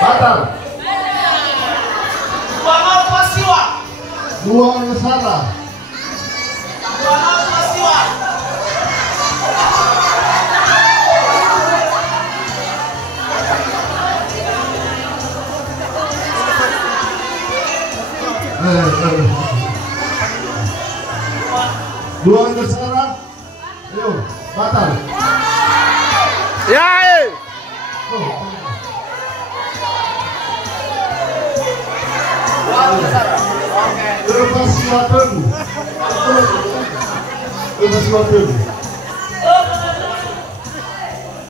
Batal. Dua Nusara. Dua Nusara. Ayo, batal. Ya. Lepas 2 tahun.